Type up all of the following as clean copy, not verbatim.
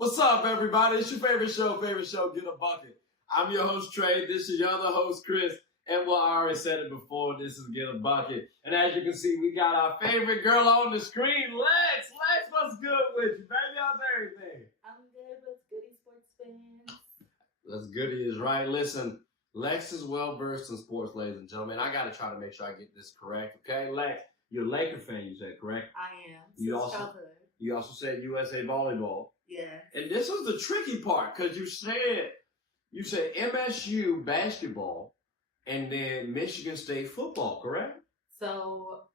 What's up, everybody? It's your favorite show, Get a Bucket. I'm your host, Trey. This is your other host, Chris. And well, I already said it before, this is Get a Bucket. And as you can see, we got our favorite girl on the screen, Lex. Lex, what's good with you, baby? How's everything? I'm good. What's goody, sports fans? That's goody is right. Listen, Lex is well-versed in sports, ladies and gentlemen. I got to try to make sure I get this correct, okay? Lex, you're a Laker fan, you said, correct? I am. You also said USA Volleyball. Yeah. And this was the tricky part, because you said MSU basketball and then Michigan State football, correct? So,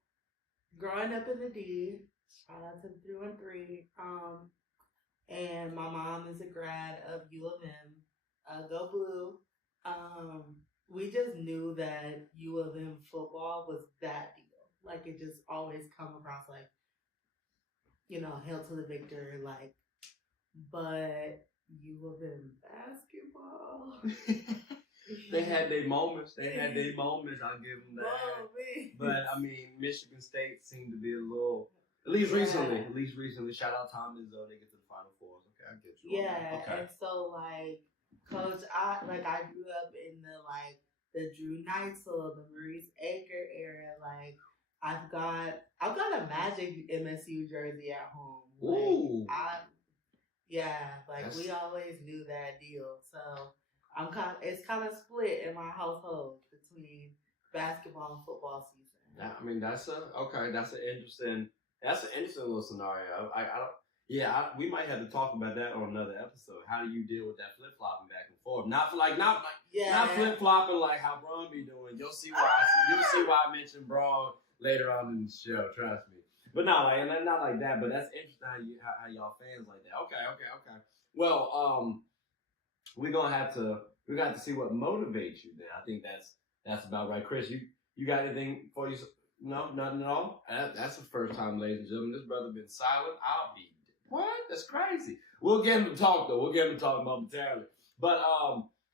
growing up in the D, shout out to the 313, and my mom is a grad of U of M, go blue. We just knew that U of M football was that deal. Like, it just always come across like, you know, hail to the victor, like, but U of M basketball. They had their moments. I'll give them that. Oh, but, I mean, Michigan State seemed to be a little, at least recently. Shout out Tom Izzo. They get to the Final Fours. Okay, I get you. Yeah, okay. and so, like, Coach, I grew up in the Drew Neitzel, the Maurice Aker era. Like, I've got a Magic MSU jersey at home. Ooh. We always knew that deal. So it's kind of split in my household between basketball and football season. I mean, that's an interesting little scenario. We might have to talk about that on another episode. How do you deal with that flip flopping back and forth? Not flip flopping like how Braun be doing. You'll see why I mentioned Braun later on in the show. Trust me. But not like that. But that's interesting how y'all fans like that. Okay. Well, we got to see what motivates you. Then I think that's about right. Chris, you got anything for you? No, nothing at all. That's the first time, ladies and gentlemen. This brother been silent. I'll be what? That's crazy. We'll get him to talk though. We'll get him to talk momentarily. But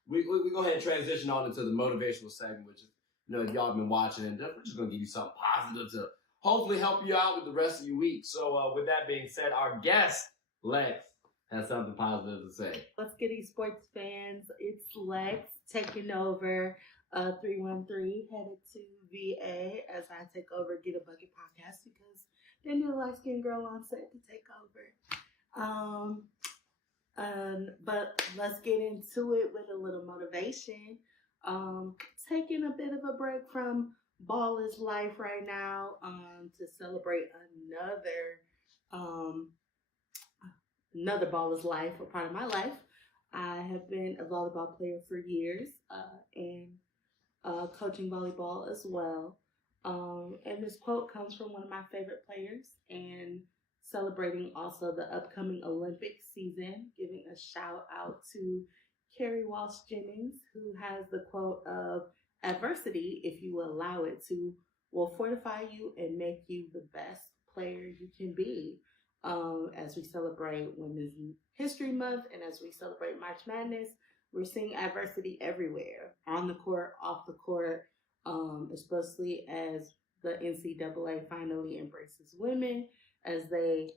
we go ahead and transition on into the motivational segment, which is, you know, y'all been watching, and we're just gonna give you something positive to hopefully help you out with the rest of your week. So with that being said, our guest, Lex, has something positive to say. What's goody, sports fans? It's Lex taking over 313, headed to VA as I take over Get a Bucket podcast because they need a light-skinned girl on set to take over. But let's get into it with a little motivation. Taking a bit of a break from Ball is Life right now to celebrate another Ball is Life, a part of my life. I have been a volleyball player for years and coaching volleyball as well. And this quote comes from one of my favorite players, and celebrating also the upcoming Olympic season, giving a shout out to Carrie Walsh Jennings, who has the quote of, "Adversity, if you allow it to, will fortify you and make you the best player you can be." As we celebrate Women's History Month and as we celebrate March Madness, we're seeing adversity everywhere, on the court, off the court, especially as the NCAA finally embraces women as they,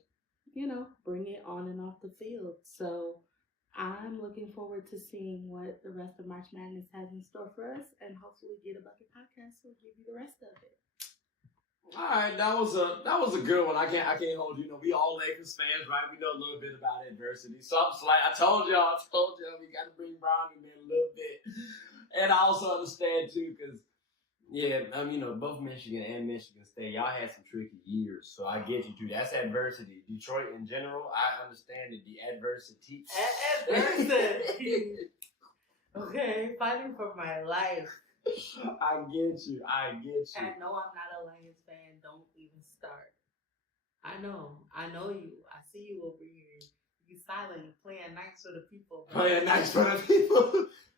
you know, bring it on and off the field. So I'm looking forward to seeing what the rest of March Madness has in store for us, and hopefully Get a Bucket podcast will give you the rest of it. All right, that was a good one. I can't hold you. You know, we all Lakers fans, right? We know a little bit about adversity. Something like I told y'all we got to bring Brown in there a little bit, and I also understand too, because you know, both Michigan and Michigan State, y'all had some tricky years, so I get you too. That's adversity. Detroit in general, I understand it. The adversity. Adversity. Okay, fighting for my life. I get you. And no, I'm not a Lions fan. Don't even start. I know you. I see you over here. You silent, playing nice for the people.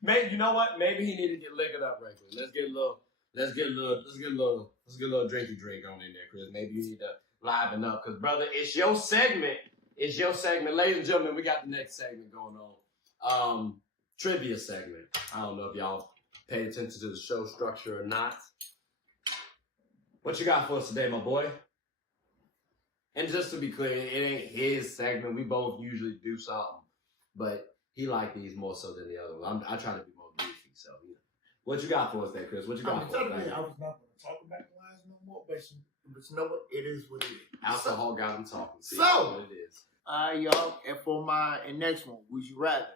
Maybe, you know what? Maybe he needed to get liquored up right quick. Let's get a little drinky drink on in there, Chris. Maybe you need to liven up, because brother, it's your segment. Ladies and gentlemen, we got the next segment going on. Trivia segment. I don't know if y'all pay attention to the show structure or not. What you got for us today, my boy? And just to be clear, it ain't his segment. We both usually do something but he liked these more so than the other ones. I try to be more goofy, so you know. What you got for us there, Chris? What you got for us? I was not going to talk about the lines no more, but you know what? It is what it is. Alcohol got him talking. See So, what it is. Y'all, and for my next one, would you rather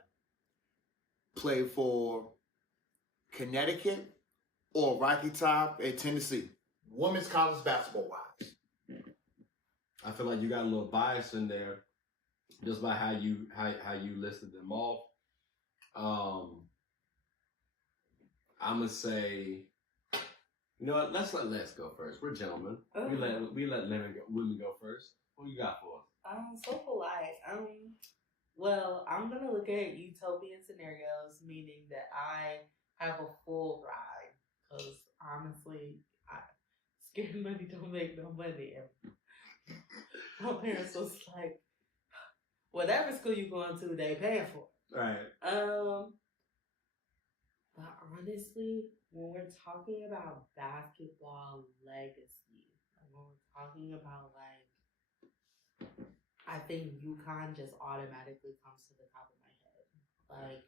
play for Connecticut or Rocky Top in Tennessee? Women's college basketball wise. I feel like you got a little bias in there, just by how you listed them off. I'm gonna say, you know what? Let's let Les go first. We're gentlemen. We let women go first. What you got for us? So polite. Well, I'm gonna look at utopian scenarios, meaning that I have a full ride. Because honestly, scared money don't make no money. My parents was like, whatever school you going to, they paying for. Right. But honestly, when we're talking about basketball legacy, when we're talking about I think UConn just automatically comes to the top of my head. Like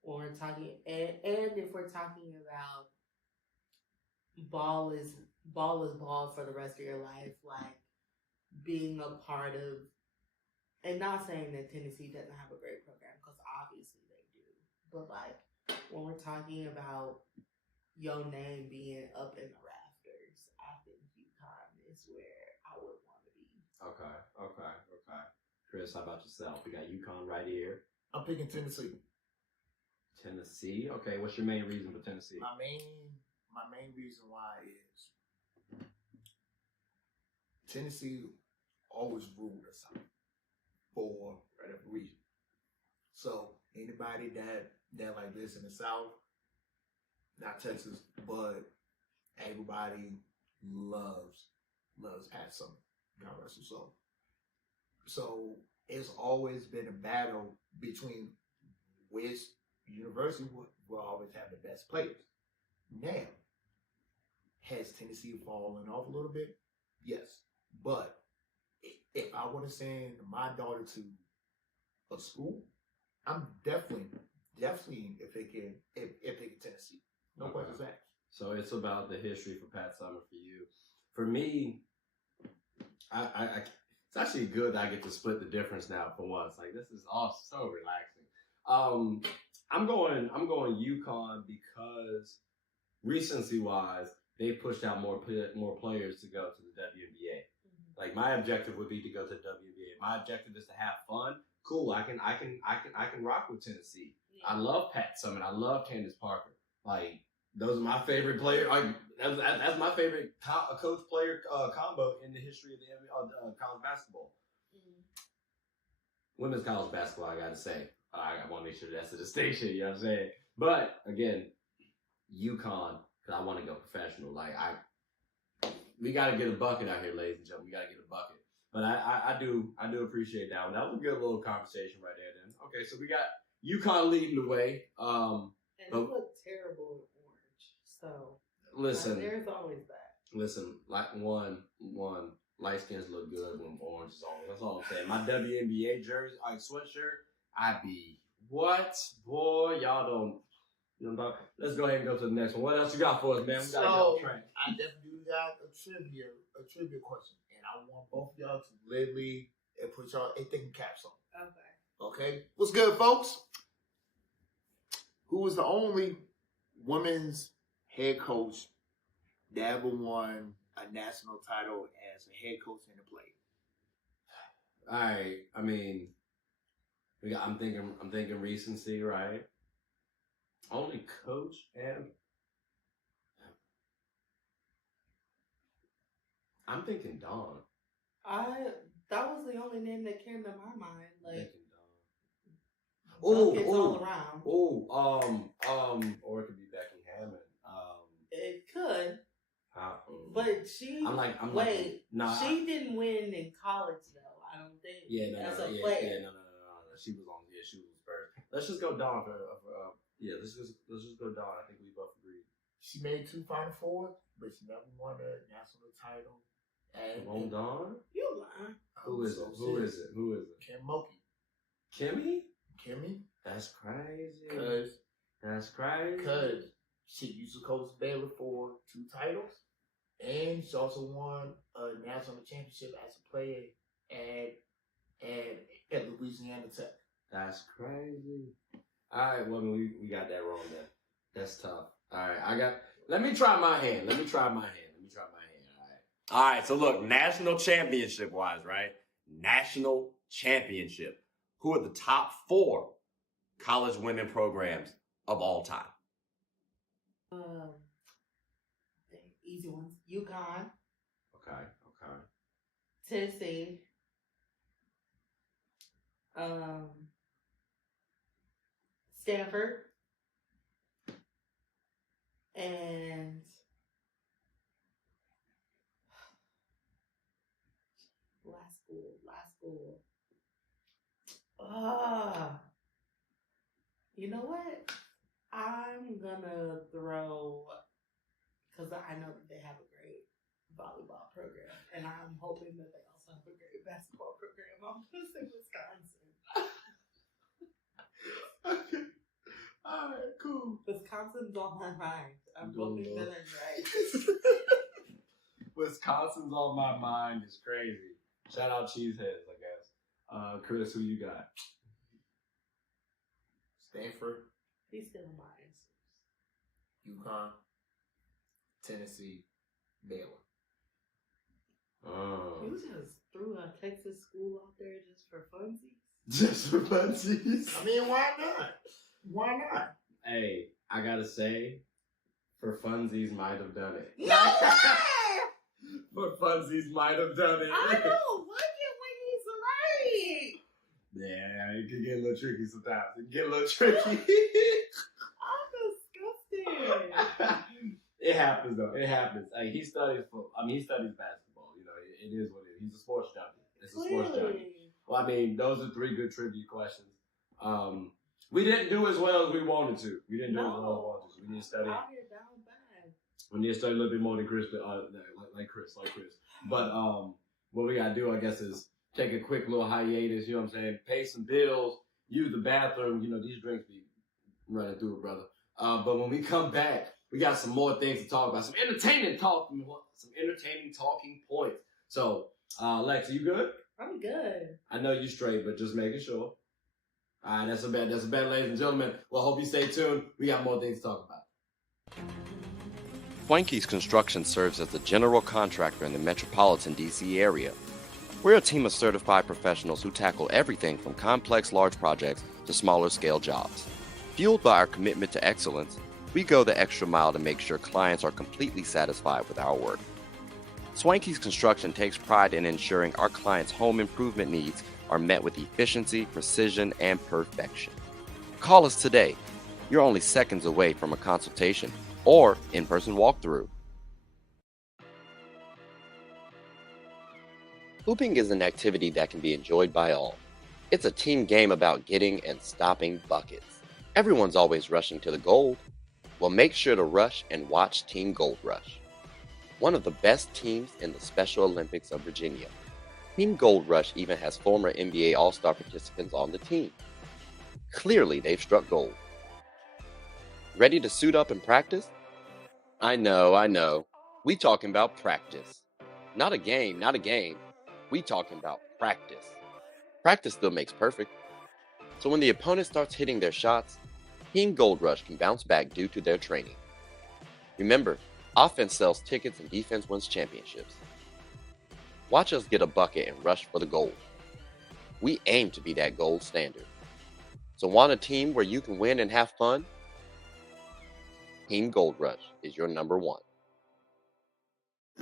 when we're talking, and if we're talking about ball is ball for the rest of your life, like being a part of, and not saying that Tennessee doesn't have a great program, because obviously they do, but like when we're talking about your name being up in the rafters, I think UConn is where I would want to be. Okay. Chris, how about yourself? We got UConn right here. I'm picking Tennessee. Tennessee? Okay, what's your main reason for Tennessee? My main reason why is Tennessee always ruled us out for whatever reason. So anybody that like this in the South, not Texas, but everybody loves Pat Summitt. God rest his soul. So it's always been a battle between which university will always have the best players. Now, has Tennessee fallen off a little bit? Yes. But if I want to send my daughter to a school, I'm definitely picking Tennessee. No questions asked. So it's about the history for Pat Summitt for you. For me, I it's actually good that I get to split the difference now for once. Like this is all so relaxing. I'm going UConn because recency wise, they pushed out more players to go to the WNBA. Mm-hmm. Like my objective would be to go to the WNBA. My objective is to have fun. Cool, I can rock with Tennessee. Yeah. I love Pat Summitt. I love Candace Parker. Like those are my favorite players. Like that's my favorite coach player combo in the history of the college basketball. Mm-hmm. Women's college basketball, I gotta say. I want to make sure that's a distinction. You know what I'm saying? But again, UConn, because I want to go professional. Like we got to get a bucket out here, ladies and gentlemen. We got to get a bucket. But I do appreciate that one. That was a good little conversation right there. Then okay, so we got UConn leading the way. And it looked terrible in orange. So listen, there's always that. Listen, like one light skins look good when orange is on. That's all I'm saying. My WNBA jersey, like sweatshirt, I be what? Boy, y'all don't. You know, let's go ahead and go to the next one. What else you got for us, man? We gotta get on track. I definitely got a trivia question, and I want both of y'all to literally put y'all thinking caps on. Okay. What's good, folks? Who was the only women's head coach that ever won a national title as a head coach in the play? All right. I mean, I'm thinking recency, right? Only coach and I'm thinking Dawn. That was the only name that came to my mind. Like all around. Or it could be Becky Hammond. It could. But she she didn't win in college though, I don't think. No. She was Spurs. Let's just go Dawn for let's just go Dawn. I think we both agree. She made 2 Final Fours, but she never won a national title. And Dawn? You lying. Who is it? Kim Mulkey. Kimmy? Kimmy. That's crazy. Cause she used to coach Baylor for 2 titles, and she also won a national championship as a player at Louisiana Tech. That's crazy. All right, well, we got that wrong there. That's tough. All right, let me try my hand. All right, so look, national championship wise, right? National championship. Who are the top 4 college women programs of all time? Easy ones. UConn. Okay. Tennessee. Stanford. And last school. You know what? I'm gonna throw, because I know that they have a great volleyball program, and I'm hoping that they also have a great basketball program. I'm gonna say Wisconsin. Okay. All right, cool. Wisconsin's on my mind. I'm hoping that I'm right. Wisconsin's on my mind is crazy. Shout out Cheeseheads, I guess. Chris, who you got? Stanford. He's still in my answers. UConn. Tennessee. Baylor. You just threw a Texas school out there just for funsies? Just for funsies? I mean, why not? Why not? Hey, I gotta say, for funsies might have done it. No way! For funsies might have done it. I don't like it when he's right. Yeah, it can get a little tricky sometimes. It can get a little tricky. I'm disgusted. It happens though. It happens. Hey, he studies basketball. You know, it is what it is. He's a sports junkie. It's a sports junkie. Well, I mean, those are 3 good trivia questions. We didn't do as well as we wanted to. We didn't do as well as we wanted to. We need to study. We need to study a little bit more than Chris, like Chris. But what we gotta do, I guess, is take a quick little hiatus. You know what I'm saying? Pay some bills. Use the bathroom. You know, these drinks be running through it, brother. But when we come back, we got some more things to talk about. Some entertaining talking points. So, Lex, are you good? I'm good. I know you straight, but just making sure. All right, that's a bet, ladies and gentlemen. Well, hope you stay tuned. We got more things to talk about. Swanky's Construction serves as the general contractor in the metropolitan D.C. area. We're a team of certified professionals who tackle everything from complex large projects to smaller scale jobs. Fueled by our commitment to excellence, we go the extra mile to make sure clients are completely satisfied with our work. Swanky's Construction takes pride in ensuring our clients' home improvement needs are met with efficiency, precision, and perfection. Call us today. You're only seconds away from a consultation or in-person walkthrough. Hooping is an activity that can be enjoyed by all. It's a team game about getting and stopping buckets. Everyone's always rushing to the gold. Well, make sure to rush and watch Team Gold Rush, one of the best teams in the Special Olympics of Virginia. Team Gold Rush even has former NBA All-Star participants on the team. Clearly, they've struck gold. Ready to suit up and practice? I know. We talking about practice. Not a game. We talking about practice. Practice still makes perfect. So when the opponent starts hitting their shots, Team Gold Rush can bounce back due to their training. Remember, offense sells tickets and defense wins championships. Watch us get a bucket and rush for the gold. We aim to be that gold standard. So want a team where you can win and have fun? Team Gold Rush is your number one.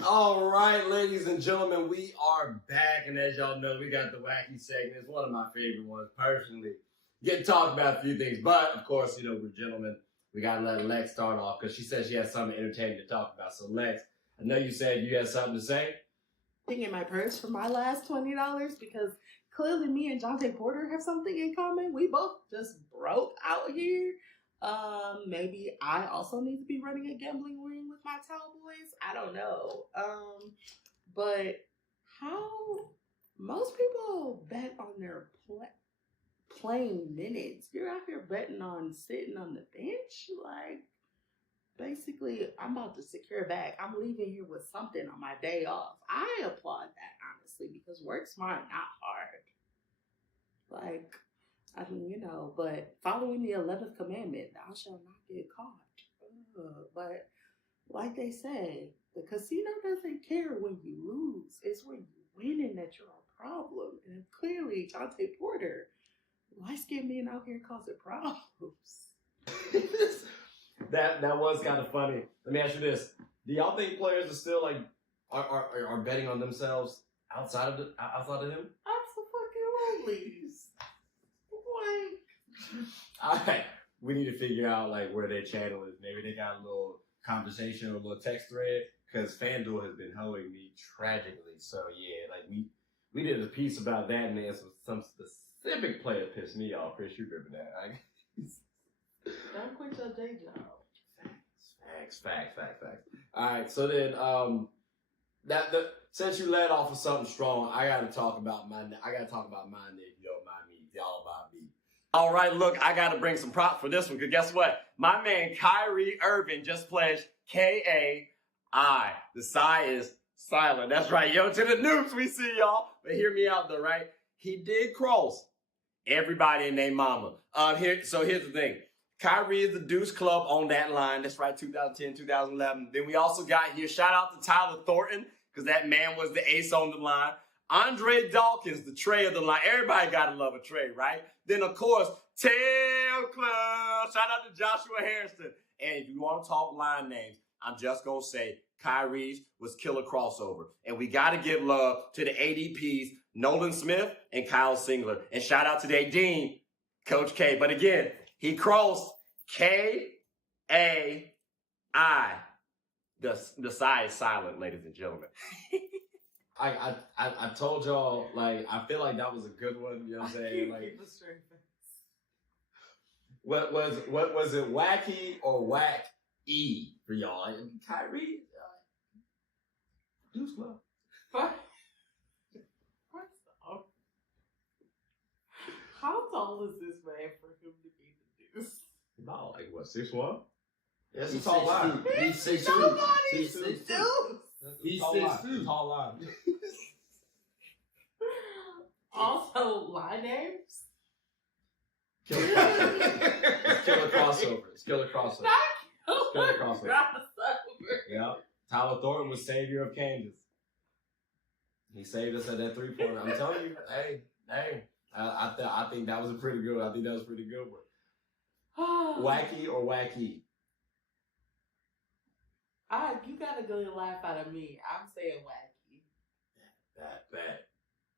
All right, ladies and gentlemen, we are back. And as y'all know, we got the Wacky segment. It's one of my favorite ones, personally. Get to talk about a few things. But, of course, you know, we're gentlemen. We got to let Lex start off because she said she has something entertaining to talk about. So, Lex, I know you said you had something to say. In my purse for my last $20 because clearly me and Jonte Porter have something in common. We both just broke out here. Maybe I also need to be running a gambling ring with my towel boys. I don't know. But how most people bet on their playing minutes. You're out here betting on sitting on the bench. Like, basically, I'm about to secure a bag. I'm leaving here with something on my day off. I applaud that, honestly, because work smart, not hard. Like, I mean, but following the 11th commandment, thou shalt not get caught. But like they say, the casino doesn't care when you lose. It's when you win and that you're a problem. And clearly, Jonte Porter, light-skinned men out here causing problems. That was kind of funny. Let me ask you this: do y'all think players are still like are betting on themselves outside of them? Absolutely. All right, we need to figure out like where their channel is. Maybe they got a little conversation or a little text thread, because FanDuel has been hoeing me tragically. So yeah, like we did a piece about that, and then some specific player pissed me off. Chris, you remember that? Don't quit your day job. Facts. All right, so then since you led off with something strong, I gotta talk about mine if you don't mind me. Y'all about me. All right, look, I gotta bring some props for this one, because guess what? My man Kyrie Irving just pledged K-A-I. The sigh is silent. That's right, yo. To the noobs, we see y'all. But hear me out though, right? He did cross everybody and their mama. So here's the thing. Kyrie is the Deuce Club on that line. That's right, 2010, 2011. Then we also got here, shout out to Tyler Thornton, because that man was the ace on the line. Andre Dawkins, the Trey of the line. Everybody got to love a Trey, right? Then, of course, Tail Club. Shout out to Joshua Harrison. And if you want to talk line names, I'm just going to say Kyrie's was killer crossover. And we got to give love to the ADPs, Nolan Smith and Kyle Singler. And shout out to their dean, Coach K. But again, he crossed K-A-I. The sigh is silent, ladies and gentlemen. I told y'all, like, I feel like that was a good one. You know what I'm saying? Like, what was it, Wacky or Wack-E for y'all? Like, Kyrie? Deuce Club. How tall is this man for him to be the Deuce? About, like, what, 6'1"? That's He's a tall line. He's 6'2". Nobody's the Deuce. He's Tall 6'2". Tall line. Also, line names? Killer crossover. It's killer crossover. Not crossover. Yeah. Tyler Thornton was savior of Kansas. He saved us at that 3-pointer. I'm telling you, hey. I think that was a pretty good one. I think that was a pretty good one. Wacky or Wacky? You got a good laugh out of me. I'm saying Wacky. That.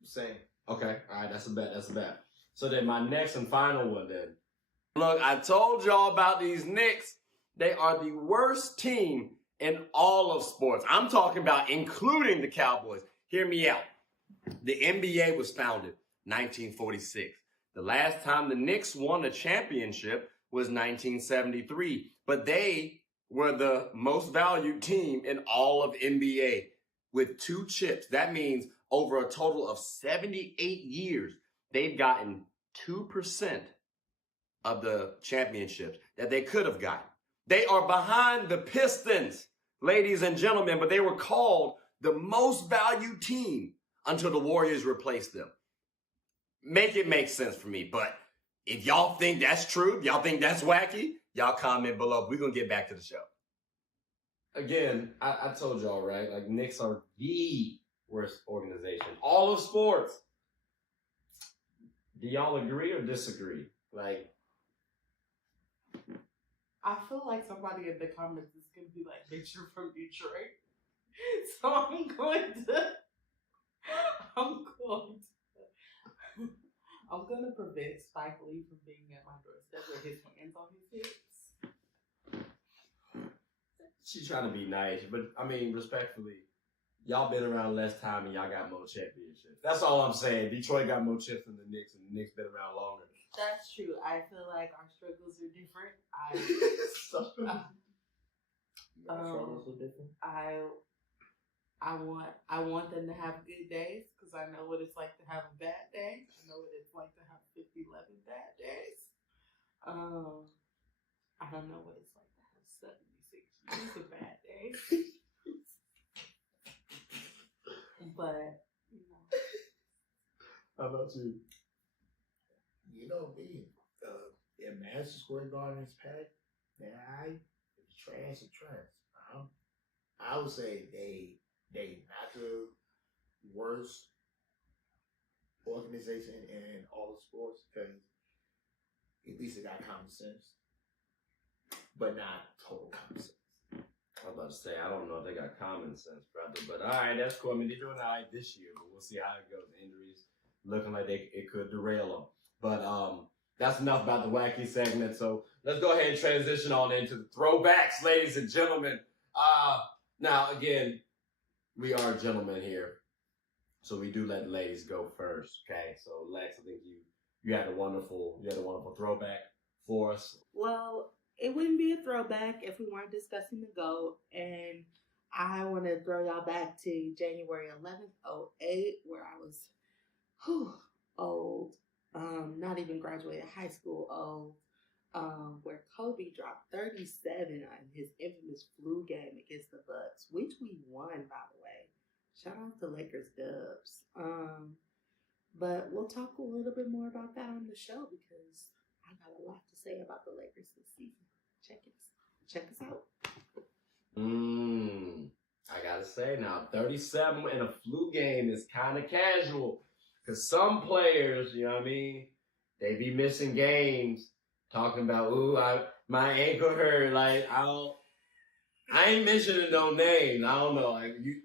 Same. Okay. All right. That's a bet. So then my next and final one then. Look, I told y'all about these Knicks. They are the worst team in all of sports. I'm talking about including the Cowboys. Hear me out. The NBA was founded 1946. The last time the Knicks won a championship was 1973. But they were the most valued team in all of NBA with 2 chips. That means over a total of 78 years, they've gotten 2% of the championships that they could have gotten. They are behind the Pistons, ladies and gentlemen, but they were called the most valued team until the Warriors replaced them. Make it make sense for me, but if y'all think that's true, if y'all think that's wacky, y'all comment below. We're going to get back to the show. Again, I told y'all, right? Like, Knicks are the worst organization. All of sports. Do y'all agree or disagree? Like, I feel like somebody in the comments is going to be like, bitch, you're from Detroit. So I'm going to prevent Spike Lee from being at my doorstep with his hands on his hips. she's trying to be nice, but I mean, respectfully, y'all been around less time and y'all got more championships. That's all I'm saying. Detroit got more chips than the Knicks, and the Knicks been around longer. That's true. I feel like our struggles are different. I want them to have good days because I know what it's like to have a bad day. I know what it's like to have 50, 11 bad days. I don't know what it's like to have 76 years of bad days. But, you know. How about you? You know me. If Madison Square Garden is packed, then if it's trash, it's trash. I would say they not the worst organization in all of sports because at least they got common sense, but not total common sense. I was about to say, I don't know if they got common sense, brother. But all right, that's cool. I mean, they're doing all right this year, but we'll see how it goes. Injuries looking like it could derail them. But that's enough about the wacky segment. So let's go ahead and transition on into the throwbacks, ladies and gentlemen. Now, again, we are gentlemen here, so we do let the ladies go first. Okay, so Lex, I think you had a wonderful throwback for us. Well, it wouldn't be a throwback if we weren't discussing the GOAT, and I want to throw y'all back to January 11th, 08, where I was old, not even graduated high school old. Where Kobe dropped 37 on his infamous flu game against the Bucks, which we won, by the way. Shout out to Lakers Dubs. But we'll talk a little bit more about that on the show because I got a lot to say about the Lakers this season. Check us out. I gotta say now, 37 in a flu game is kind of casual because some players, you know what I mean, they be missing games. Talking about, my ankle hurt. Like, I ain't mentioning no names. I don't know. Like, you.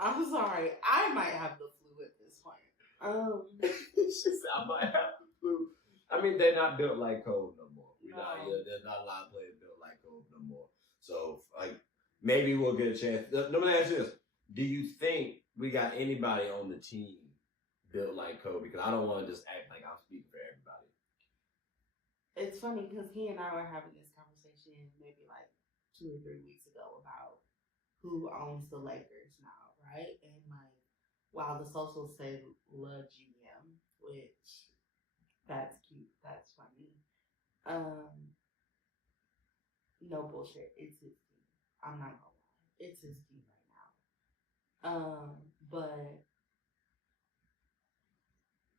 I'm sorry. I might have the flu at this point. She said, I might have the flu. I mean, they're not built like Kobe no more. There's not a lot of players built like Kobe no more. So, like, maybe we'll get a chance. Let me ask you this. Do you think we got anybody on the team built like Kobe? Because I don't want to just act like I'm speaking for everybody. It's funny because he and I were having this conversation maybe like 2 or 3 weeks ago about who owns the Lakers now, right? And like, while the socials say La GM, which that's cute, that's funny. No bullshit. It's his team. I'm not gonna lie. It's his team right now. But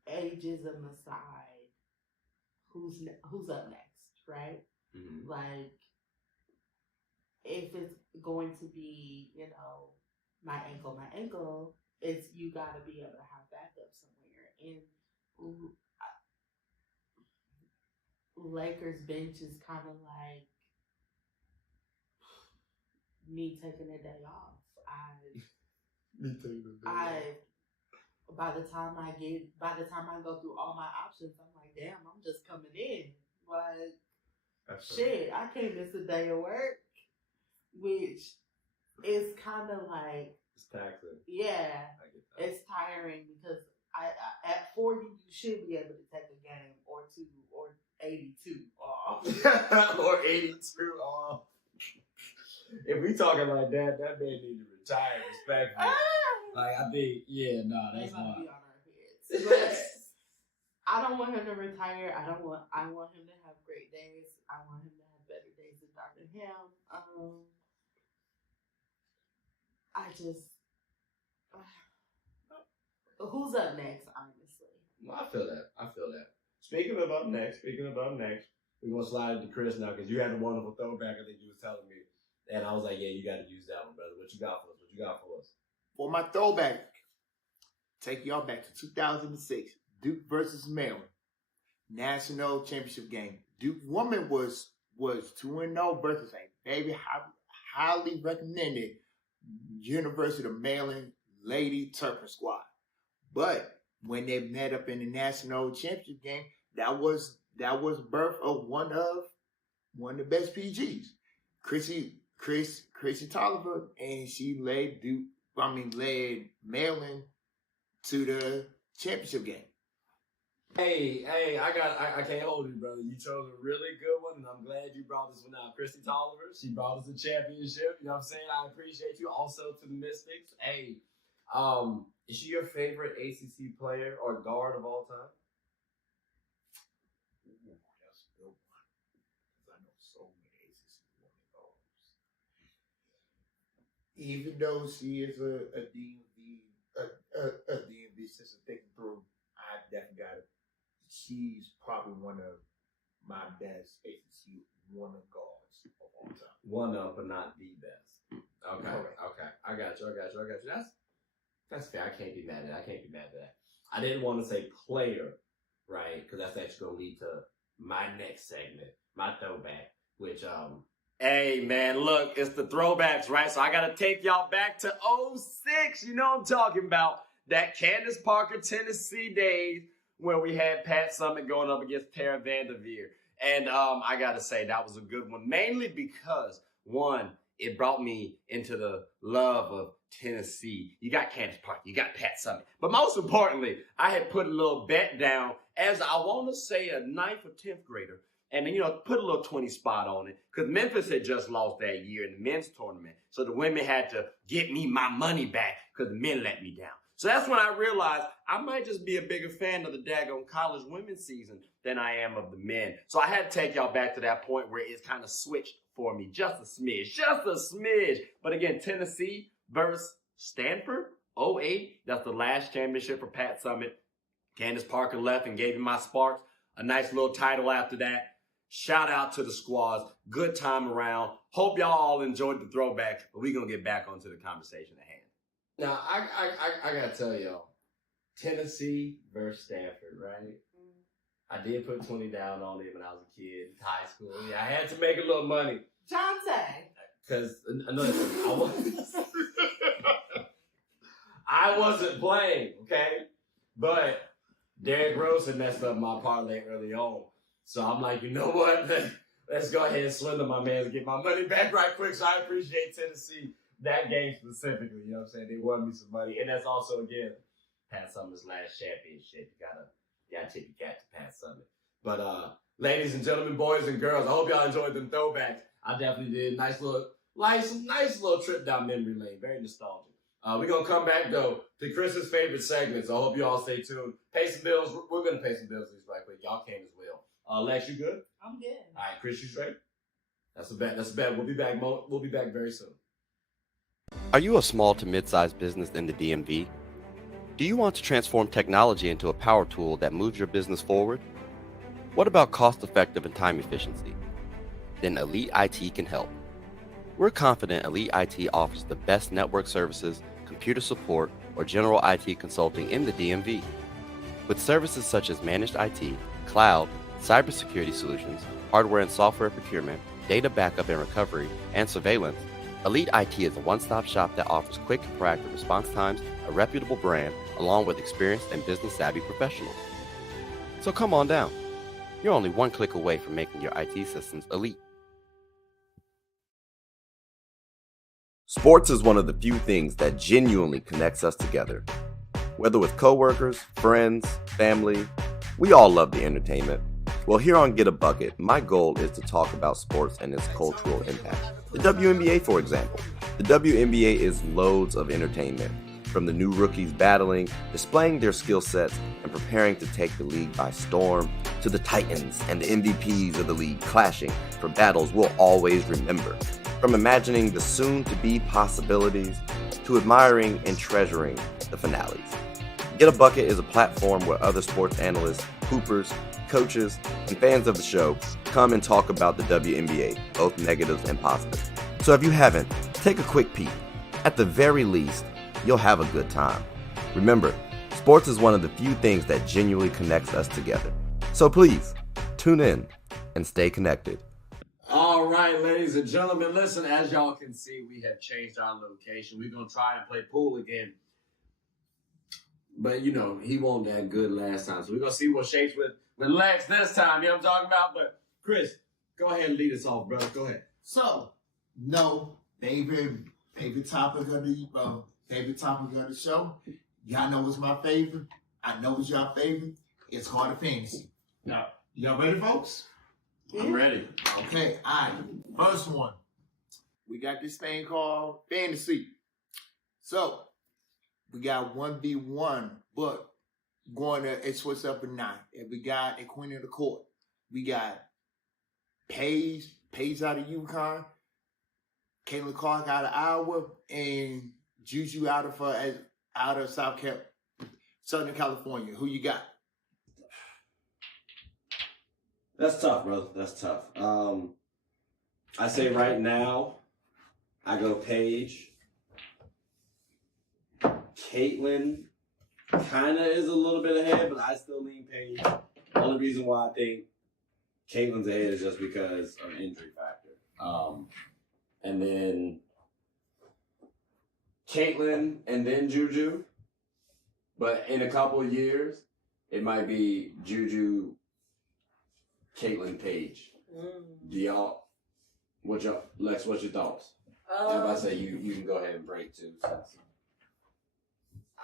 ageism aside, who's up next, right? Mm-hmm. Like, if it's going to be, my ankle, it's you got to be able to have backup somewhere. And Lakers bench is kind of like me taking a day off. By the time I go through all my options, I'm like, damn, I'm just coming in. Like, shit, I can't miss a day of work, which is kind of like, it's taxing. Yeah, it's tiring because at 40 you should be able to take a game or two or 82 off. Or 82 off. If we talking like that man need to retire respectfully. Like, I think, that's not hard. Be on our heads. But I don't want him to retire. I want him to have great days. I want him to have better days than him. Who's up next, honestly? I feel that. Speaking of up next, we're going to slide into Chris now because you had a wonderful throwback, I think you was telling me. And I was like, yeah, you got to use that one, brother. What you got for us? For my throwback, take y'all back to 2006, Duke versus Maryland, national championship game. Duke woman was 2-0 versus a very highly recommended University of Maryland Lady Turpin squad. But when they met up in the national championship game, that was birth of one of the best PGs, Chrissy Tolliver, and she led Maryland to the championship game. Hey, I can't hold you, brother. You chose a really good one, and I'm glad you brought this one out. Christy Tolliver, she brought us a championship. You know what I'm saying? I appreciate you. Also to the Mystics. Hey, is she your favorite ACC player or guard of all time? Ooh, that's a good one. 'Cause I know so many ACC women guards. Even though she is a DMV assistant thinking through, I definitely got it. She's probably one of my best ACC woman guards of all time. One of, but not the best. Okay, Correct. okay. I got you. That's fair. I can't be mad at that. I didn't want to say player, right? Because that's actually going to lead to my next segment, my throwback, which, Hey, man, look, it's the throwbacks, right? So I got to take y'all back to 06. You know what I'm talking about. That Candace Parker, Tennessee days where we had Pat Summitt going up against Tara Vanderveer. And I got to say, that was a good one, mainly because, one, it brought me into the love of Tennessee. You got Candace Parker, you got Pat Summitt. But most importantly, I had put a little bet down as I want to say a 9th or 10th grader. And then, put a little 20 spot on it. Because Memphis had just lost that year in the men's tournament. So the women had to get me my money back because the men let me down. So that's when I realized I might just be a bigger fan of the daggone college women's season than I am of the men. So I had to take y'all back to that point where it's kind of switched for me. Just a smidge. But again, Tennessee versus Stanford, 08. That's the last championship for Pat Summitt. Candace Parker left and gave me my sparks. A nice little title after that. Shout out to the squads. Good time around. Hope y'all all enjoyed the throwback, but we're going to get back onto the conversation at hand. Now, I got to tell y'all, Tennessee versus Stanford, right? I did put 20 down on it when I was a kid in high school. Yeah, I had to make a little money. Jonte. Because, I wasn't playing, okay? But Derrick Rose had messed up my parlay early on. So I'm like, you know what? Let's go ahead and swindle my man and get my money back right quick. So I appreciate Tennessee, that game specifically. You know what I'm saying? They won me some money. And that's also, again, Pat Summitt's last championship. You gotta tip your cap to Pat Summitt. But ladies and gentlemen, boys and girls, I hope y'all enjoyed them throwbacks. I definitely did. Nice little trip down memory lane. Very nostalgic. We're going to come back, though, to Chris's favorite segments. I hope you all stay tuned. Pay some bills. We're going to pay some bills right quick. Y'all can as well. Lex, you good? I'm good. All right, Chris, you straight? That's a bet. We'll be back very soon. Are you a small to mid-sized business in the DMV? Do you want to transform technology into a power tool that moves your business forward? What about cost-effective and time efficiency? Then Elite IT can help. We're confident Elite IT offers the best network services, computer support, or general IT consulting in the DMV. With services such as managed IT, cloud, cybersecurity solutions, hardware and software procurement, data backup and recovery, and surveillance, Elite IT is a one-stop shop that offers quick and proactive response times, a reputable brand, along with experienced and business-savvy professionals. So come on down. You're only one click away from making your IT systems elite. Sports is one of the few things that genuinely connects us together. Whether with coworkers, friends, family, we all love the entertainment. Well, here on Get a Bucket, my goal is to talk about sports and its cultural impact. The WNBA, for example. The WNBA is loads of entertainment, from the new rookies battling, displaying their skill sets, and preparing to take the league by storm, to the titans and the MVPs of the league clashing for battles we'll always remember. From imagining the soon-to-be possibilities, to admiring and treasuring the finales. Get a Bucket is a platform where other sports analysts, hoopers, coaches, and fans of the show come and talk about the WNBA, both negatives and positives. So if you haven't, take a quick peek. At the very least, you'll have a good time. Remember, sports is one of the few things that genuinely connects us together. So please, tune in and stay connected. All right, ladies and gentlemen, listen, as y'all can see, we have changed our location. We're going to try and play pool again. But, he wasn't that good last time. So we're going to see what shakes with Lex this time. You know what I'm talking about? But, Chris, go ahead and lead us off, brother. Go ahead. So, favorite topic of the show. Y'all know what's my favorite. I know it's your favorite. It's called a fantasy. Now, y'all ready, folks? I'm ready. Okay, all right. First one. We got this thing called fantasy. So, we got 1v1, but it switched up at 9. And we got a queen of the court. We got Paige out of UConn, Caitlin Clark out of Iowa, and Juju out of Southern California. Who you got? That's tough, brother. That's tough. I say right now, I go Paige. Caitlin kind of is a little bit ahead, but I still lean Paige. The only reason why I think Caitlin's ahead is just because of injury factor. And then Caitlin and then Juju. But in a couple of years, it might be Juju, Caitlin, Paige. Do y'all, Lex, what's your thoughts? If I say you can go ahead and break too.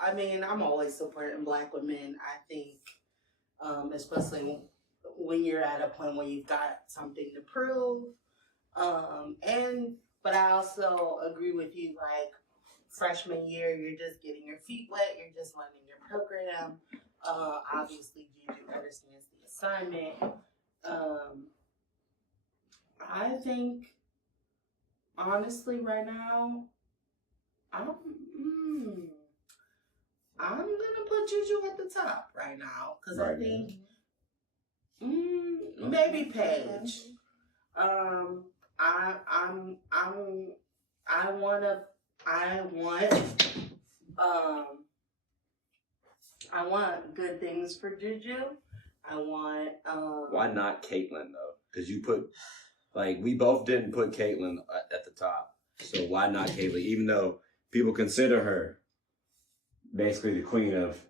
I mean, I'm always supporting Black women. I think, especially when you're at a point where you've got something to prove. But I also agree with you, like, freshman year, you're just getting your feet wet, you're just learning your program. Obviously, Juju understands the assignment. I think, honestly, right now, I'm gonna put Juju at the top right now because I think maybe Paige. I want good things for Juju. I want. Why not Caitlin though? Because you put, we both didn't put Caitlin at the top. So why not Caitlin? Even though people consider her basically the queen of.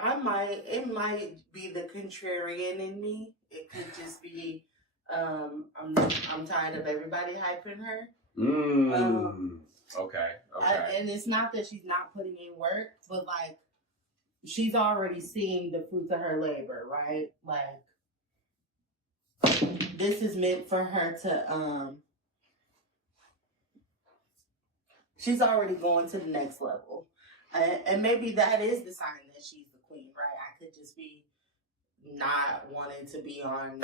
It might be the contrarian in me. It could just be, I'm tired of everybody hyping her. Okay. And it's not that she's not putting in work, but she's already seeing the fruits of her labor, right? This is meant for her to, she's already going to the next level. And maybe that is the sign that she's the queen, right? I could just be not wanting to be on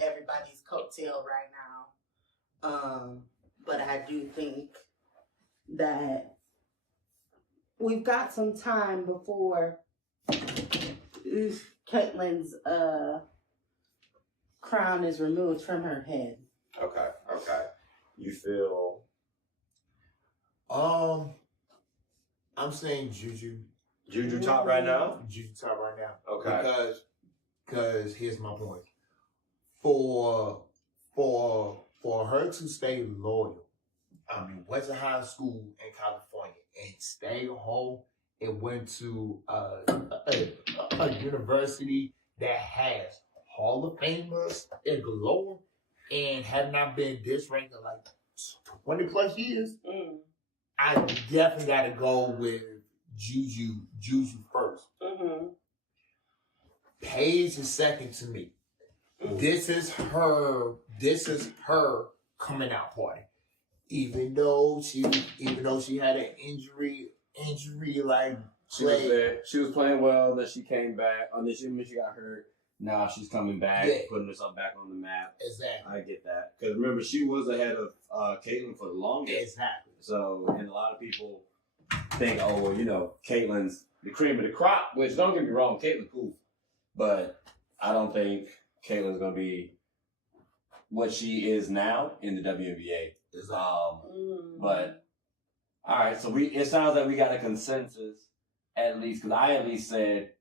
everybody's coattail right now. But I do think that we've got some time before Caitlin's crown is removed from her head. Okay. You feel? I'm saying Juju. Juju top right now? Juju top right now. Okay. Because here's my point. For her to stay loyal, went to high school in California and stayed home and went to a university that has Hall of Famers and galore and have not been disranked in 20 plus years. I definitely got to go with Juju first. Paige is second to me. This is her coming out party. Even though she had an injury she was there. She was playing well. Then she came back. Then she got hurt. Now she's coming back, putting herself back on the map. Exactly. I get that. Because remember, she was ahead of Caitlin for the longest. Exactly. So, and a lot of people think, Caitlin's the cream of the crop, which don't get me wrong, Caitlin cool. But I don't think Caitlin's going to be what she is now in the WNBA. But, all right, so it sounds like we got a consensus, at least, because I at least said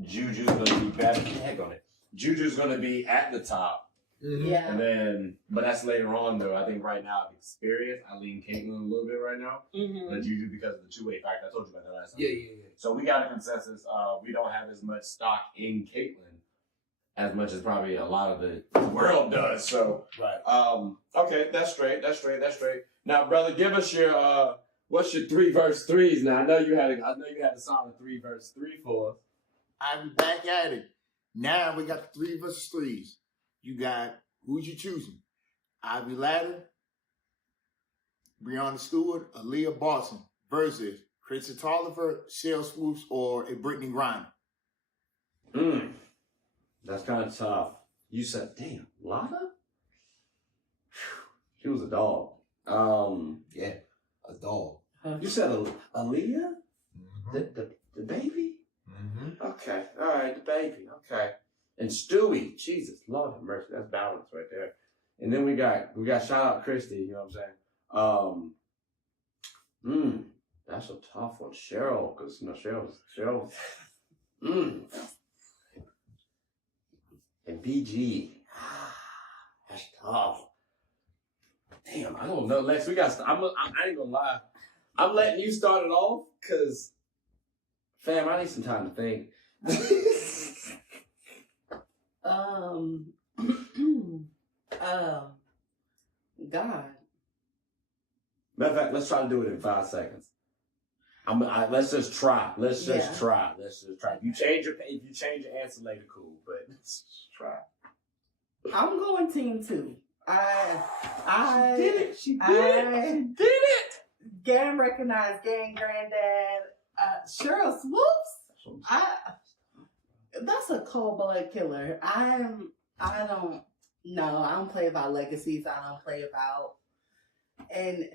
Juju's going to be better. Heck on it. Juju's going to be at the top. Yeah. And then, but that's later on, though. I think right now, experience, I lean Caitlin a little bit right now. But Juju because of the two-way factor. I told you about that last time. Yeah. So we got a consensus. We don't have as much stock in Caitlin as much as probably a lot of the world does. So, right. Okay, that's straight. Now, brother, give us your what's your 3 verse 3s now? I know you had a solid 3 verse 3 for us. I'm back at it. Now we got the 3 versus 3s. You got, who's you choosing? Ivy Ladder, Breonna Stewart, Aaliyah Boston versus Kristen Tolliver, Cheryl Swoops, or a Brittany Griner. That's kind of tough. You said, damn, Lana? She was a dog. Yeah, a dog. You said Aaliyah? Mm-hmm. The baby? Mm-hmm. Okay, all right, the baby. Okay, and Stewie. Jesus, Lord have mercy. That's balance right there. And then we got shout out Christy. You know what I'm saying? That's a tough one, Cheryl, because Cheryl. And BG. That's tough. Damn, I don't know, Lex. I ain't gonna lie. I'm letting you start it off, cause, fam, I need some time to think. God. Matter of fact, let's try to do it in 5 seconds. Let's just try. Let's just try. If you change your answer later, cool. But let's just try. I'm going team 2. I did it. She did it. Gang recognized gang granddad. Cheryl Swoops. That's a cold blood killer. I don't play about legacies. I don't play about, and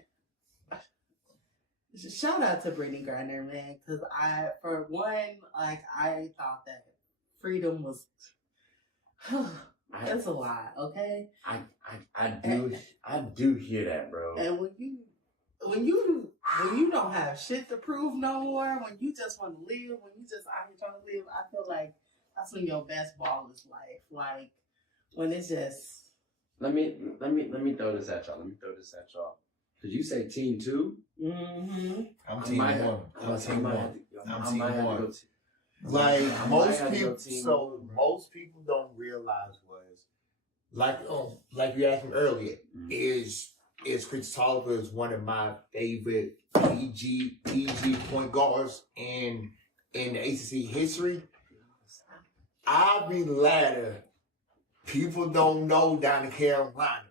shout out to Brittany Griner, man, because I thought that freedom was that's a lie, okay? I do hear that, bro. And when you don't have shit to prove no more, when you just want to live, when you just out here trying to live, I feel like that's when your best ball is life. Like when it's just. Let me throw this at y'all. Cause you say team 2. Mm-hmm. I'm team 1. I'm team 1. Like most people don't realize like you asked me earlier, is Chris Tolliver is one of my favorite PG point guards in the ACC history. Ivy Ladder, people don't know down in Carolina,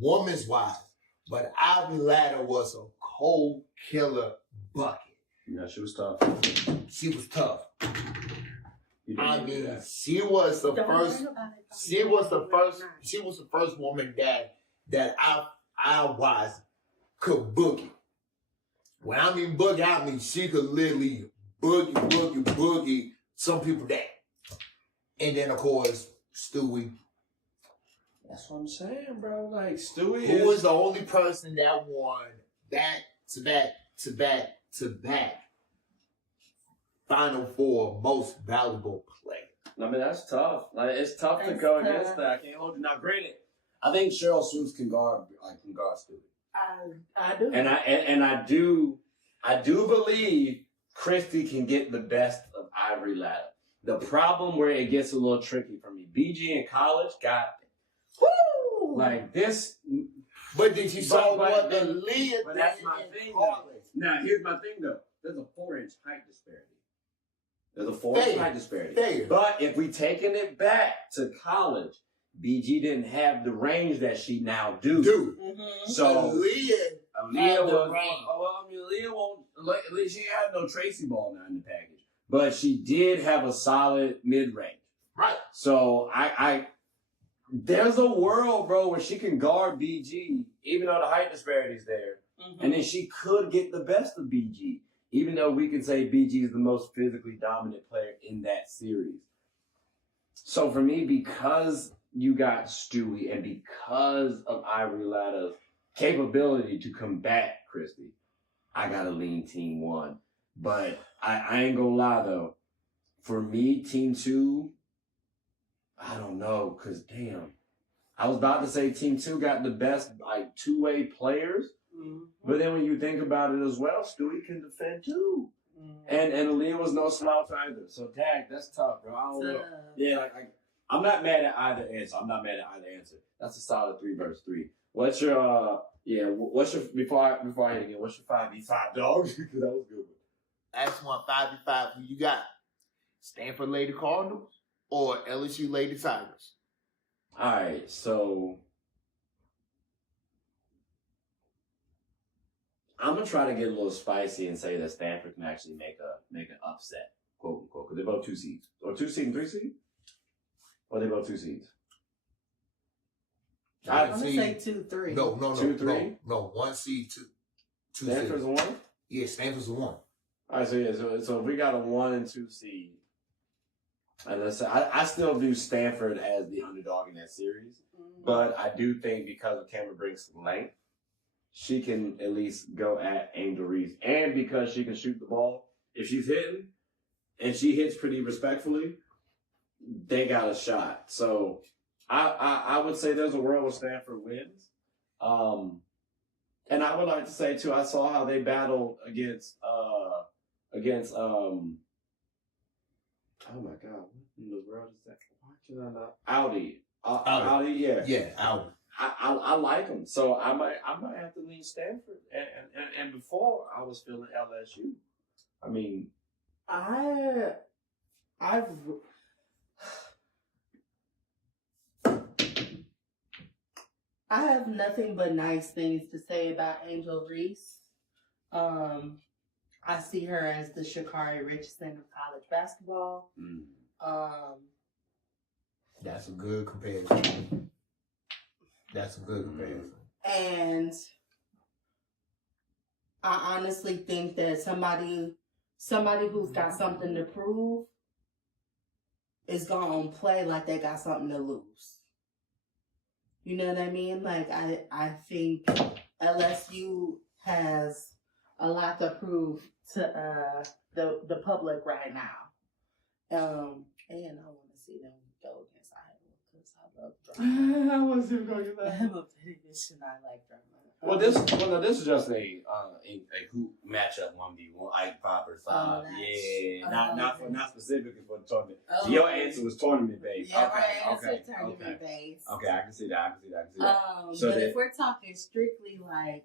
woman's wise, but Ivy Ladder was a cold killer bucket. Yeah, she was tough. She was tough. I mean, she was the first woman that I was could boogie. When I mean boogie, I mean she could literally boogie some people down. And then of course Stewie. That's what I'm saying, bro. Like Stewie, who was the only person that won back to back Final Four most valuable player. I mean, that's tough. Like it's tough to go against that. I can't hold you. Now, granted, I think Cheryl Swoops can guard Stewie. I do. And I do believe Christy can get the best of Ivory Ladder. The problem where it gets a little tricky for me, BG in college got like this. But did you saw what the lead? But that's my thing. Now here's my thing though. There's a 4-inch height disparity. There's a 4-inch height disparity. Fair. But if we taking it back to college, BG didn't have the range that she now do. Mm-hmm. So Aaliyah was. Range. Well, I mean, Aaliyah won't. At least she had no Tracy ball now in the package, but she did have a solid mid range. Right. So there's a world, bro, where she can guard BG, even though the height disparity is there, and then she could get the best of BG. Even though we can say BG is the most physically dominant player in that series. So for me, because you got Stewie and because of Ivory Ladder's capability to combat Christy, I got to lean team 1. But I ain't going to lie, though. For me, team 2, I don't know, because damn. I was about to say team 2 got the best like two-way players. But then when you think about it as well, Stewie can defend too. And Aaliyah was no slouch either. So tag, that's tough, bro. I don't know. Yeah, I'm not mad at either answer. That's a solid 3 versus 3. What's your before I hit again, what's your 5v5 dog? Because that was a good one. That's one 5v5. Who you got? Stanford Lady Cardinals or LSU Lady Tigers? All right, so I'm gonna try to get a little spicy and say that Stanford can actually make an upset, quote unquote, because they're both 2 seeds, or 2 seed and 3 seed, or they both 2 seeds. I'm gonna say 2-3. No, 2-3. No, 1 seed, 2 Stanford's seed. a 1. Yeah, Stanford's a 1. All right, so yeah, so if we got a 1 and 2 seed, and let's say I still view Stanford as the underdog in that series, but I do think because of Cameron Brink's length, she can at least go at Angel Reese, and because she can shoot the ball, if she's hitting and she hits pretty respectfully, they got a shot. So I would say there's a world where Stanford wins. And I would like to say too, I saw how they battled against oh my God, what in the world is that? Why can I not? Audi, yeah. Yeah, Audi. I like them, so I might have to lean Stanford. And before I was feeling LSU. I mean, I have nothing but nice things to say about Angel Reese. I see her as the Sha'Carri Richardson of college basketball. That's a good comparison. And I honestly think that somebody who's got something to prove is gonna play like they got something to lose. You know what I mean? Like I think LSU has a lot to prove to the public right now. And I want to see them go against Iowa because I love drama. I want to see them go against I love television. I like drama. This is just a hoop matchup 1v1, like 5 versus 5. Not specifically for the tournament. So your answer was tournament based. Yeah, my answer tournament based. Okay, I can see that. So but if we're talking strictly like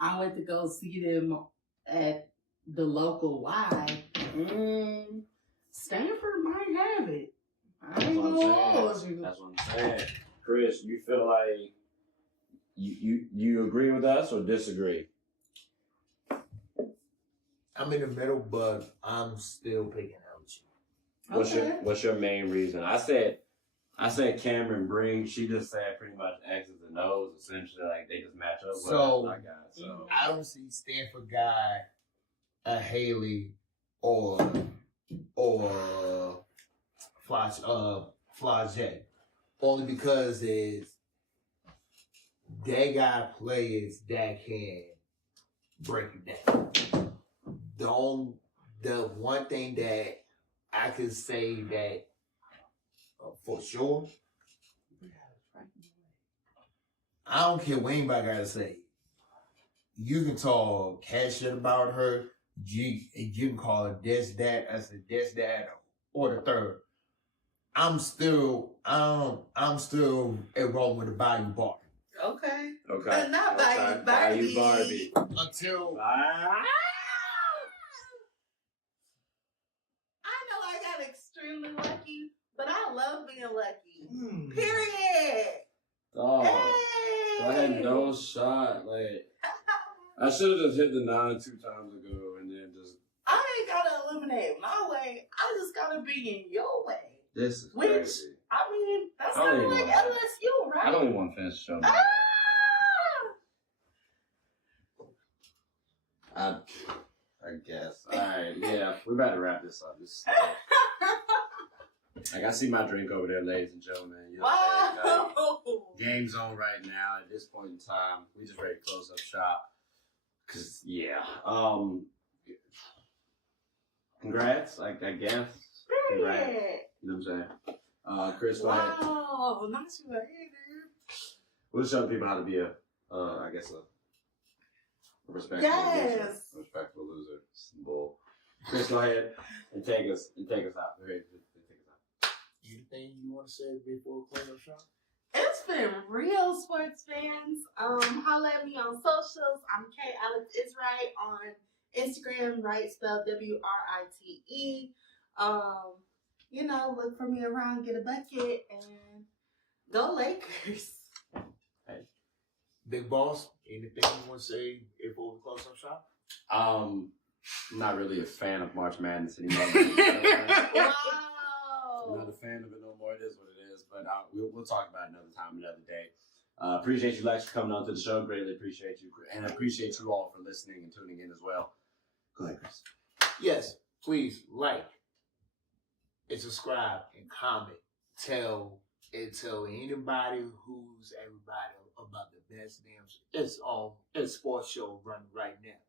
I went to go see them at the local Y, Stanford might have it. I ain't gonna hold you. That's what I'm saying. Chris, you feel like you agree with us or disagree? I'm in the middle, but I'm still picking LSU. What's your main reason? I said Cameron Brink. She just said pretty much X's and O's. Essentially, like they just match up. So I don't see Stanford guy a Haley or Flagey. Only because they got players that can break it down. The one thing that I could say that for sure, I don't care what anybody got to say. You can talk cash shit about her. You can call her this, that, I said this, that, or the third. I'm still enrolled with the Bayou Barbie. Okay. Okay. Not Bayou Barbie. Until I know I got extremely lucky, but I love being lucky. Period. Oh, Hey. so I had no shot. Like I should have just hit the 9 2 times ago, and then just. I ain't gotta eliminate my way. I just gotta be in your way. This is Which crazy. I mean, that's I don't kind of even like know. LSU, right? I don't even want to finish the show. Ah! I guess. All right, yeah, we better wrap this up. Like I see my drink over there, ladies and gentlemen. You know what I'm saying? Wow. Game's on right now. At this point in time, we just ready to close up shop. Cause yeah, congrats. I guess. Congrats. Period. You know what I'm saying? Chris, go ahead. Wow, not you ahead, dude. We'll show people how to be a respectful loser. Yes. A respectful loser. Bull. Chris, go ahead and take us out. Go ahead, take us out. anything you want to say before we close up shop? It's been real, sports fans. Holla at me on socials. I'm K Alex Is Right on Instagram, right spelled WRITE. look for me around, get a bucket, and go Lakers. Big boss, anything you want to say before we close up shop? I'm not really a fan of March Madness anymore. Wow. I'm not a fan of it no more. It is what it is. But we'll talk about it another time, another day. Appreciate you, Lex, for coming on to the show. Greatly appreciate you. And I appreciate you all for listening and tuning in as well. Go ahead, Chris. Yes, please like and subscribe and comment. Tell anybody who's everybody about the best damn. It's sports show running right now.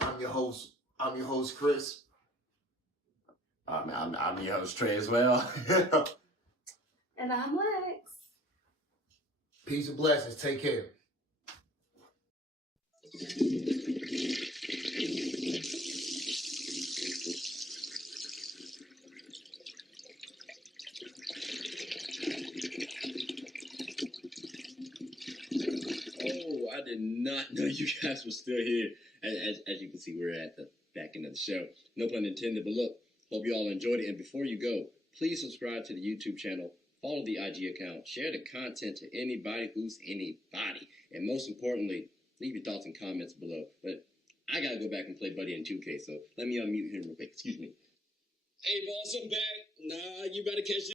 I'm your host, Chris. I'm your host, Trey, as well. And I'm Lex. Peace and blessings. Take care. Oh, I did not know you guys were still here. As you can see, we're at the back end of the show. No pun intended, but look, hope you all enjoyed it. And before you go, please subscribe to the YouTube channel, follow the IG account, share the content to anybody who's anybody. And most importantly, leave your thoughts and comments below. But I got to go back and play Buddy in 2K, so let me unmute him real quick. Excuse me. Hey, boss, I'm back. Nah, you better catch